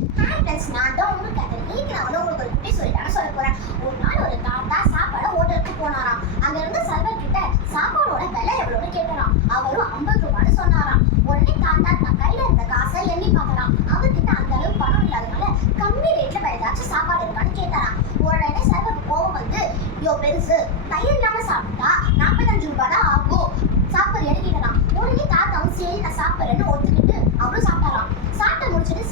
Hi friends, நான் தான் உங்களுக்கு கதை. இன்னைக்கு நான் உங்களுக்கு ஒரு குட்டி சொல்லிட்டாங்க சொல்ல போறேன். ஒரு நாள் ஒரு தாத்தா சாப்பாடு ஹோட்டலுக்கு போனாராம். அங்க இருந்த சர்வர் கிட்ட சாப்பாடோட விலை எவ்வளோன்னு கேட்டாராம். அவரும் 50 ரூபான்னு சொன்னாராம். உடனே தாத்தா தன் கையில இருந்த காசை எண்ணி பார்க்கறான். அவர்கிட்ட அந்த அளவு பணம் இல்லாதனால கம்மி ரேட்ல வேற ஏதாச்சும் சாப்பாடு இருக்கான்னு கேட்டாராம். உடனே சர்வருக்கு கோவம் வந்து, யோ பெருசு, தயிர் இல்லாம சாப்பிட்டா 45 ரூபாய் தான் ஆகும், சாப்பிட்றியான்னு கேட்கலாம். உடனே தாத்தாவும் சரி நான் சாப்பிட்றேன்னு ஒத்துக்கிட்டு அவரும் சாப்பிட்டாராம். சாப்பிட்டு முடிச்சுட்டு